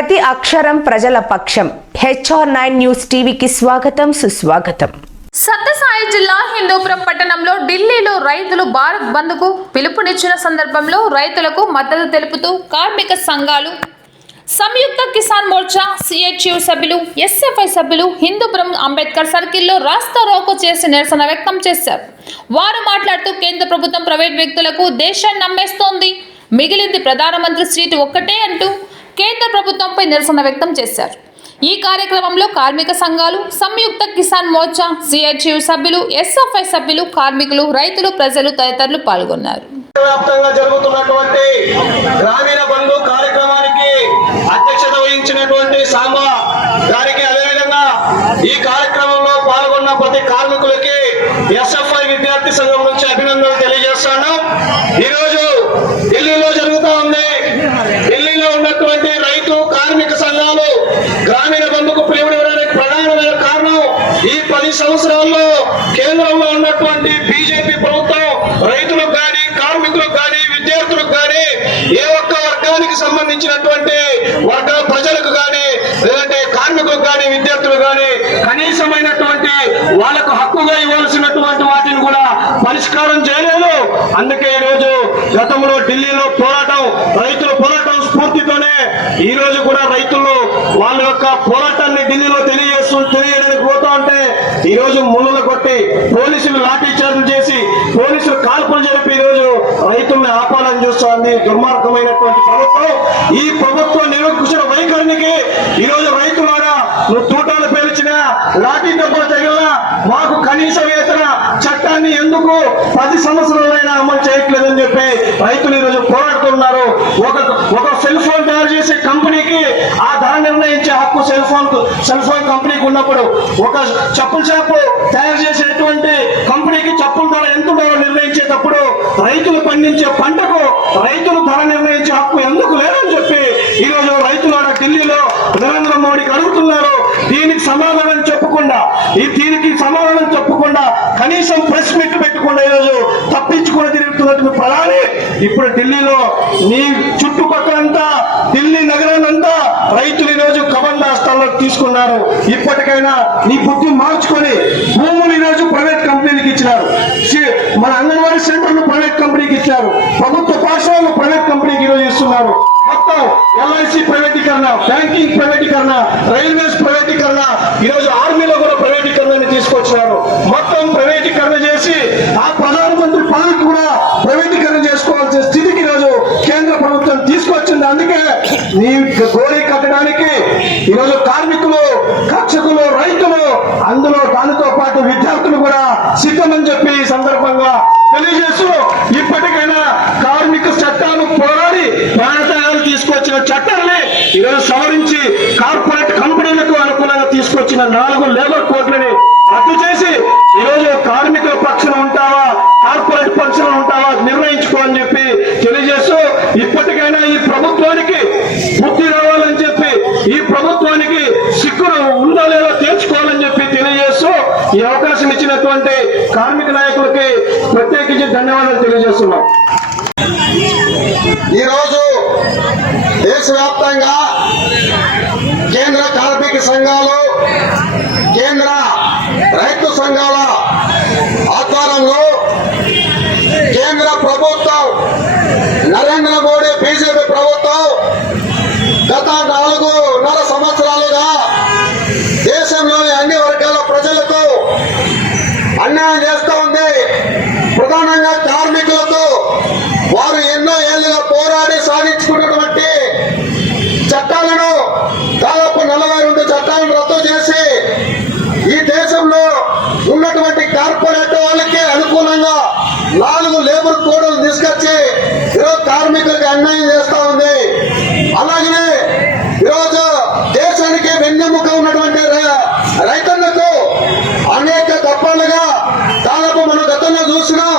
ప్రతి అక్షరం ప్రజల పక్షం. HR9 న్యూస్ టీవీకి స్వాగతం, సుస్వాగతం. సత్యసాయి జిల్లా హిందూపురం పట్టణంలో ఢిల్లీలో రైతులు భారత్ బంద్ కు పిలుపునిచ్చిన సందర్భంలో రైతులకు మద్దతు తెలుపుతూ కార్మిక సంఘాలు, సంయుక్త కిసాన్ మోర్చా, CHU సభ్యులు, SFI సభ్యులు హిందూపురం అంబేద్కర్ సర్కిల్లో రాస్తా రోకో చేసి నిరసన వ్యక్తం చేశారు. వారు మాట్లాడుతూ కేంద్ర ప్రభుత్వం ప్రైవేట్ వ్యక్తులకు దేశాన్ని నమ్మేస్తోంది, మిగిలింది ప్రధానమంత్రి సీటు ఒక్కటే అంటూ కేంద్ర ప్రభుత్వంపై నిరసన వ్యక్తం చేశారు. ఈ కార్యక్రమంలో కార్మిక సంఘాలు, సంయుక్త కిసాన్ మోర్చా, CHU సభ్యులు, SFI సభ్యులు, కార్మికులు, రైతులు, ప్రజలు తదితరులు పాల్గొన్నారు. వ్యాప్తంగా జరుగుతున్నటువంటి గ్రామీణ బంధు కార్యక్రమానికి అధ్యక్షత వహించినటువంటి సాంబా గారికి, అదేవిధంగా ఈ కార్యక్రమంలో పాల్గొన్న ప్రతి కార్మికులకి SFI విద్యార్థి సంఘం నుంచి అభినందనలు తెలియజేస్తాను. ఈరోజు ఢిల్లీలో జరుగుతూ ఉంది. ఢిల్లీలో ఉన్నటువంటి రైతు కార్మిక సంఘాలు గ్రామీణ బంధుకు పిలువడానికి ప్రధానమైన కారణం ఈ 10 సంవత్సరాల్లో కేంద్రంలో ఉన్నటువంటి బీజేపీ ప్రభుత్వం రైతులకు కానీ, కార్మికులకు కానీ, విద్యార్థులకు కానీ, ఏ ఒక్క వర్గానికి సంబంధించినటువంటి ప్రజలకు కానీ, లేదంటే కార్మికులకు కానీ, విద్యార్థులకు కానీ కనీసమైనటువంటి వాళ్ళకు హక్కుగా ఇవ్వాల్సినటువంటి వాటిని కూడా పరిష్కారం చేయలేదు. అందుకే ఈరోజు గతంలో ఢిల్లీలో పోరాటం, రైతుల పోరాటం స్ఫూర్తితోనే ఈ రోజు కూడా రైతులు వాళ్ళ యొక్క పోరాటాన్ని ఢిల్లీలో తెలియడానికి పోతా ఉంటే ఈ రోజు ముళ్ళలు కొట్టి, పోలీసులు లాఠీ చార్జ్ చేసి, పోలీసులు కాల్పులు జరిపి ఈ రోజు రైతుల్ని ఆపాలని చూస్తోంది దుర్మార్గమైనటువంటి ప్రభుత్వం. ఈ ప్రభుత్వ నిరంకుశ వైఖరికి ఈ రోజు రైతులారా, నువ్వు తూటాలు పేల్చినా, లాఠీ దెబ్బలు తగిలినా మాకు కనీస వేతన చట్టాన్ని ఎందుకు 10 సంవత్సరాలైనా అమలు చేయట్లేదని చెప్పి రైతులు ఈ రోజు పోరాడుతున్నారు. ఒక సెల్ ఫోన్ తయారు చేసే కంపెనీకి ఆ ధర నిర్ణయించే హక్కు సెల్ ఫోన్ కంపెనీకి ఉన్నప్పుడు, ఒక చెప్పుల షాపు తయారు చేసేటువంటి కంపెనీకి చెప్పుల ధర ఎంత ఉండాలో నిర్ణయించేటప్పుడు రైతులు పండించే పంటకు రైతులు ధర నిర్ణయించే హక్కు ఎందుకు లేదని చెప్పి ఈ రోజు రైతులు ఢిల్లీలో నరేంద్ర మోడీకి అడుగుతున్నారు. దీనికి సమాధానం చెప్పకుండా కనీసం ప్రెస్ మీట్ పెట్టకుండా ఈరోజు తప్పించుకుని తిరుగుతున్నటువంటి ప్రధాని ఇప్పుడు ఢిల్లీలో నీ చుట్టుపక్కలంతా, ఢిల్లీ నగరాన్నంతా రైతులు ఈరోజు కబంధాస్తాల్లో తీసుకున్నారు. ఇప్పటికైనా నీ బుద్ధి మార్చుకొని భూములు ఈరోజు ప్రైవేట్ కంపెనీలకు ఇచ్చినారు. మన అంగన్వాడీ సెంటర్లు ప్రైవేట్ కంపెనీకి ఇచ్చారు. ప్రభుత్వ పాఠశాలలు ప్రైవేట్ కంపెనీకి ఈరోజు ఇస్తున్నారు. మొత్తం LIC ప్రైవేటీకరణ, బ్యాంకింగ్ ప్రైవేటీకరణ, రైల్వేస్ ప్రైవేటీకరణ, ఈరోజు ఆర్మీలో కూడా ప్రైవేటీకరణని తీసుకొచ్చినారు. మొత్తం ప్రైవేటీకరణ చేసి ఆ ప్రధానమంత్రి పదవి కూడా ప్రైవేటీకరణ చేసుకోవాల్సిన స్థితికి ఈరోజు కేంద్ర ప్రభుత్వం తీసుకొచ్చింది. అందుకే నీ గోరీ కట్టడానికి ఈరోజు కార్మికులు, కర్షకులు, రైతులు, అందులో దానితో పాటు విద్యార్థులు కూడా సిద్ధమని చెప్పి ఈ సందర్భంగా తెలియజేస్తూ, ఇప్పటికైనా కార్మిక చట్టాలు పోరాడి ప్రాణత్యాగాలు తీసుకొచ్చిన చట్టాన్ని ఈరోజు సవరించి కార్పొరేట్ కంపెనీలకు అనుకూలంగా తీసుకొచ్చిన 4 లేబర్ కోడ్లని రద్దు చేసి ఈరోజు కార్మికుల పక్షాన ఉంటావా, కార్పొరేట్ పక్షాన ఉంటావా నిర్ణయించుకో అని చెప్పి తెలియజేస్తూ, ఇప్పటికైనా ఈ ప్రభుత్వానికి బుద్ధి రావాలని చెప్పి, ఈ ప్రభుత్వానికి సిగ్గును ఉందో లేదో తేల్చుకోవాలని చెప్పి తెలియజేస్తూ, ఈ అవకాశం ఇచ్చినటువంటి కార్మిక నాయకులకి ప్రత్యేకించి ధన్యవాదాలు తెలియజేస్తున్నాం. ఈరోజు దేశవ్యాప్తంగా కేంద్ర కార్మిక సంఘాలు, కేంద్ర రైతు సంఘాల ఆధ్వర్యంలో కేంద్ర ప్రభుత్వం, నరేంద్ర మోడీ బీజేపీ ప్రభుత్వం గత 4.5 సంవత్సరాలుగా దేశంలోని అన్ని వర్గాల ప్రజలకు అన్యాయం చేస్తూ ఉంది. ప్రధానంగా కార్మికులతో వారు ఎన్నో ఏళ్లుగా పోరాడి సాధించుకున్నటువంటి చట్టాలను, దాదాపు 42 చట్టాలను రద్దు చేసి ఈ దేశంలో ఉన్నటువంటి కార్పొరేట్ వాళ్ళకి అనుకూలంగా 4 లేబర్ కోడ్లు తీసుకొచ్చి ఈరోజు కార్మికులకు అన్యాయం చేస్తూ ఉంది. అలాగనే ఈరోజు దేశానికి వెన్నెముక ఉన్నటువంటి రైతులకు అనేక దఫాలుగా, దాదాపు మనం గతంలో చూసినాం,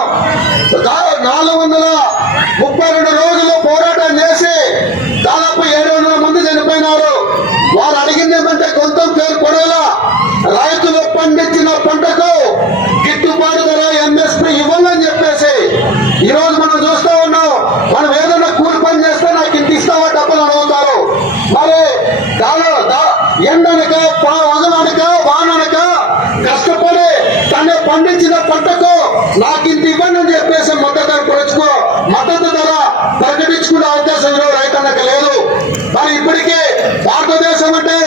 432 రోజులు పోరాటం చేసి దాదాపు 700 మంది చనిపోయినారు. వారు అడిగింది ఏమంటే కొంత పేరు కొడవలా రైతులు పండించిన పంటకు గిట్టుబాటు ధర MSP ఇవ్వాలని చెప్పేసి ఈరోజు మనం చూస్తూ ఉన్నాం. మనం ఏదైనా కూలి పని చేస్తే నాకు ఇంత ఇస్తావా డబ్బులు అడుగుతారు. మరి ఎండనక వదలనక వాననక కష్టపడి తను పండించిన పంటకు నాకు ఇంత ఇవ్వండి అని చెప్పేసి మద్దతు ధర ప్రకటించుకునే అవకాశం రైతన్నకు లేదు. మరి ఇప్పటికీ భారతదేశం అంటే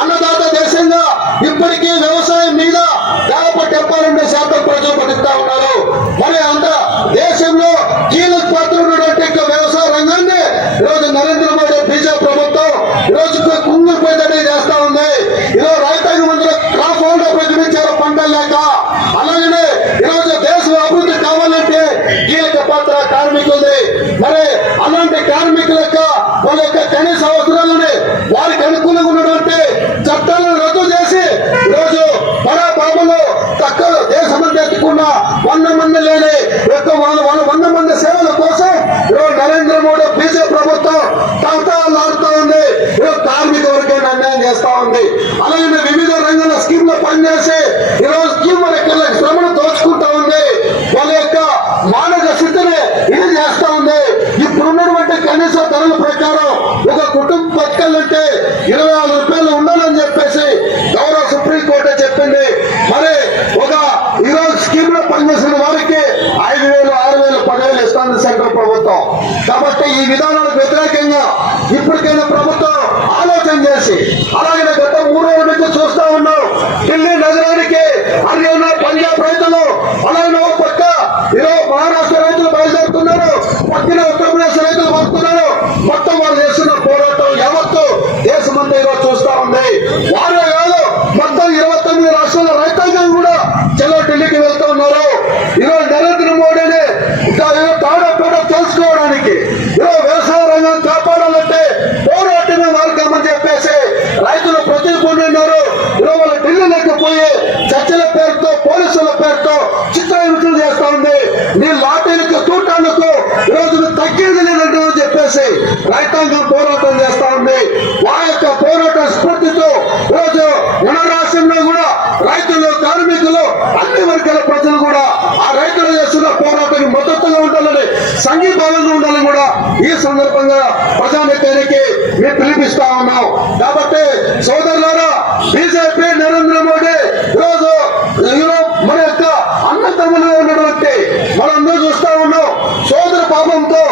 అన్నదాత దేశంగా ఇప్పటికీ వ్యవసాయం మీద దాదాపు 72% ప్రజలు బతుకుతా ఉన్నారు. మరి అంత దేశంలో కీలక పాత్ర ఉన్నటువంటి వ్యవసాయ రంగాన్ని ఈరోజు నరేంద్ర మోడీ బీజేపీ ప్రభుత్వం ఈరోజు కుంగిపోయేటట్టు చేస్తా ఉంది. ఈరోజు రైతాంగం అందరూ క్రాప్ హోల్డర్ ప్రకటించారు పంటలు లేక. అలాగనే ఈరోజు దేశం అభివృద్ధి కావాలంటే కీలక పాత్ర కార్మికులది. మరి అలాంటి కార్మికుల యొక్క వాళ్ళ యొక్క కనీస అవసరాలని వారికి అనుకూలంగా ఉన్నటువంటి చట్టాలను రద్దు చేసి ఈరోజు బడాబాబులు తక్కువ దేశమంతా ఎత్తుకున్న 100 మంది లేని 100 మంది సేవల కోసం ఈరోజు నరేంద్ర మోడీ బీజేపీ ప్రభుత్వం తహతహలాడుతూ ఉంది. ఈరోజు కార్మిక వర్గాన్ని అన్యాయం చేస్తా ఉంది. అలాగే వివిధ రంగాల స్కీమ్లో పనిచేసి ఈరోజు స్కీమ్ శ్రమను దోచుకుంటా ఉంది. వాళ్ళ యొక్క మానవ స్థితిని ఇది చేస్తా ఉంది. ఇప్పుడున్నటువంటి కనీస ధరల ప్రకారం ఒక కుటుంబం బతకాలంటే 26 రూపాయలు ఉండాలని చెప్పేసి గౌరవ సుప్రీంకోర్టు చెప్పింది. మరి ఈరోజు స్కీమ్ లో పనిచేసిన వారికి 5,000, 6,000, 10,000 ఇస్తుంది సెంట్రల్ ప్రభుత్వం. కాబట్టి ఈ విధానాలకు వ్యతిరేకంగా ఇప్పటికైనా ప్రభుత్వం ఆలోచన చేసి, అలాగే గత 3 రోజుల నుంచి చూస్తా ఉన్నాం, ఢిల్లీ నగరానికి హర్యానా, పంజాబ్ రైతులు, అలాగే ఒక పక్క ఈరోజు మహారాష్ట్ర రైతులు బయలుదేరుతున్నారు, పక్కన ఉత్తరప్రదేశ్ రైతులు వస్తున్నారు. మొత్తం వారు చేస్తున్న పోరాటం యావత్తు దేశమంతా ఈరోజు చూస్తా ఉంది. వారే కాదు, మొత్తం 29 రాష్ట్రాల రైతాంగం కూడా చలో ఢిల్లీకి వెళ్తూ ఉన్నారు. ఈరోజు నరేంద్ర మోడీని తాడపేట తెలుసుకోవడానికి, ఈరోజు వ్యవసాయ రంగం కాపాడాలంటే పోరాటమే మార్గం అని చెప్పేసి రైతులు ప్రతిపూర్ణున్నారు. ఈరోజు వాళ్ళు ఢిల్లీలోకి పోయి చర్చల పేరుతో, పోలీసుల పేరుతో చిత్రహింసలు చేస్తా ఉంది. నీ లాఠీలకు తూటాలకు ఈరోజు తగ్గేది లేదంటూ చెప్పేసి రైతాంగం పోరాటం చేస్తా ఉంది. వారి యొక్క పోరాట స్ఫూర్తితో ఈరోజు మన రాష్ట్రంలో కూడా రైతులు, కార్మికులు, అన్ని వర్గాల ప్రజలు కూడా ఆ రైతులు చేస్తున్న పోరాటానికి మద్దతుగా ఉండాలని, సంఘీభావంగా ఉండాలని కూడా ఈ సందర్భంగా ప్రజానికానికి మేము పిలిపిస్తా ఉన్నాం. కాబట్టి సోదరులారా, బీజేపీ నరేంద్ర మోడీ ఈరోజు మన యొక్క అన్నతమ్ములుగా ఉన్నటువంటి మనందరూ చూస్తా ఉన్నాం. సోదర పాపంతో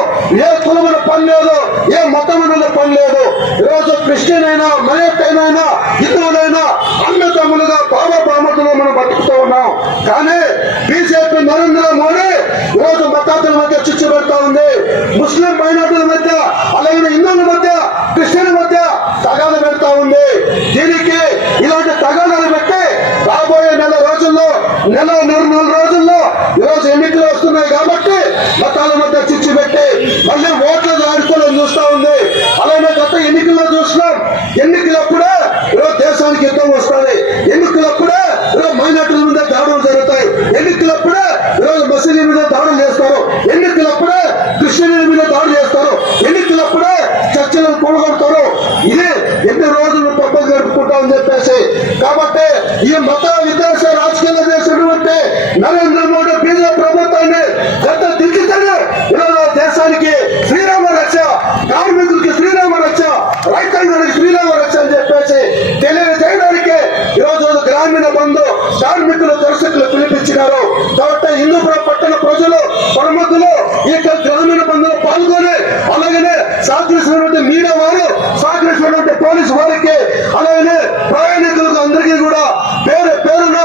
ఏ కులమైన పని లేదు, ఏ మతమైన పని లేదు. ఈరోజు క్రిస్టియన్ అయినా, మలయట్టైనా, హిందువులైనా అన్నతమ్ములుగా బామతులు మనం బతుకుతూ ఉన్నాం. కానీ బీజేపీ నరేంద్ర మోడీ ఈరోజు మతాతుల మధ్య చిచ్చు పెడతా ఉంది. ముస్లిం మైనార్టీల మధ్య, అలాగే హిందువుల మధ్య, క్రిస్టియన్ల మధ్య తగాద పెడతా ఉంది. దీనికి ఇలాంటి తగాదాలు పెట్టి రాబోయే 4 రోజుల్లో ఈరోజు ఎన్నికలు వస్తున్నాయి కాబట్టి మతాల మధ్య చిచ్చు పెట్టి మళ్ళీ ఓట్లు ఆడుకోవాలని చూస్తా ఉంది. అలాగే గత ఎన్నికల్లో చూసినాం, ఎన్నికలప్పుడే ఈరోజు దేశానికి యుద్ధం వస్తుంది. ఎన్నికలప్పుడే ఈరోజు మైనార్టీల మీద దాడులు జరుగుతాయి. ఎన్నికలప్పుడే ఈరోజు మసీదుల మీద దాడులు చేస్తారు. ఎన్నికలప్పుడే క్రిస్టియన్ల మీద దాడులు చేస్తారు. ఎన్నికలప్పుడే చర్చలను కూడగొడతారు. ఇది ఎన్ని రోజులు పబ్బం గడుపుకుంటామని చెప్పేసి. కాబట్టి ఈ మత విద్వేష రాజకీయాలు చేసినటువంటి నరేంద్ర మోడీ బీజేపీ ప్రభుత్వాన్ని గత దిక్కుతనే ఈరోజు దేశానికి శ్రీరామ రక్ష, కార్మికులకి శ్రీరామ రక్ష, రైతాంగానికి శ్రీరామ రక్ష అని చెప్పేసి తెలియజేయడానికి ఈరోజు గ్రామీణ బంధు కార్మికులు దర్శకులు పిలిపించినారు. కాబట్టి హిందూపురం పట్టణ ప్రజలు పరమతులు ఈ గ్రామీణ బంధులో పాల్గొని, అలాగనే సహకరిస్తున్నటువంటి మీడియా వారు, సహకరిస్తున్నటువంటి పోలీసు వారికి, అలాగనే ప్రయాణికులకు అందరికీ కూడా పేరున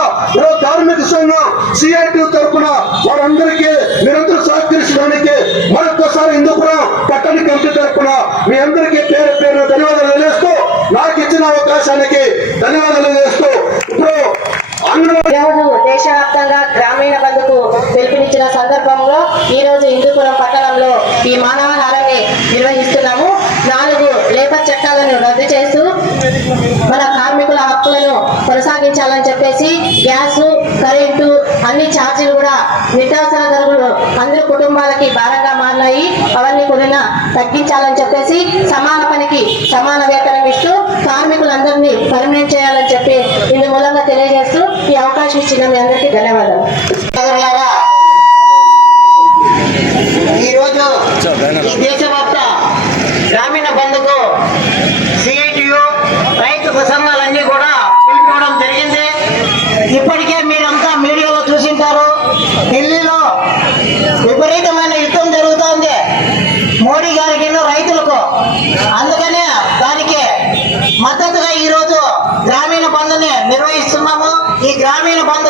కార్మిక సంఘం సిఐటి తరఫున వారందరికీ మీరందరూ సహకరించడానికి మరొకసారి హిందూపురం పట్టణ కమిటీ తరఫున మీ అందరికీ పేరు ధన్యవాదాలు తెలియజేస్తూ, నాకు ఇచ్చిన అవకాశానికి ధన్యవాదాలు తెలియజేస్తూ ఈరోజు దేశవ్యాప్తంగా గ్రామీణ బంధుకు పిలుపునిచ్చిన సందర్భంలో ఈరోజు హిందూపురం పట్టణంలో ఈ మానవహారాన్ని నిర్వహిస్తున్నాము. 4 లేబర్ చట్టాలను రద్దు చేస్తూ మన కార్మికుల హక్కులను కొనసాగించాలని చెప్పేసి గ్యాస్, కరెంటు అన్ని ఛార్జీలు కూడా నిత్యావసర ధరలు అందరి కుటుంబాలకి భారంగా మారినాయి. అవన్నీ కూడా తగ్గించాలని చెప్పేసి సమాన పనికి సమాన వేతనం ఇస్తూ కార్మికులందరినీ పర్మనెంట్ చేయాలని చెప్పి ఇందు మూలంగా తెలియజేస్తూ ఈ అవకాశం ఇచ్చిన మీ అందరికీ ధన్యవాదాలు. ఈరోజు ఈ దేశవ్యాప్త గ్రామీణ బంధుకు సిఐటియు రైతు సంఘాలన్నీ గ్రామీణ బంధు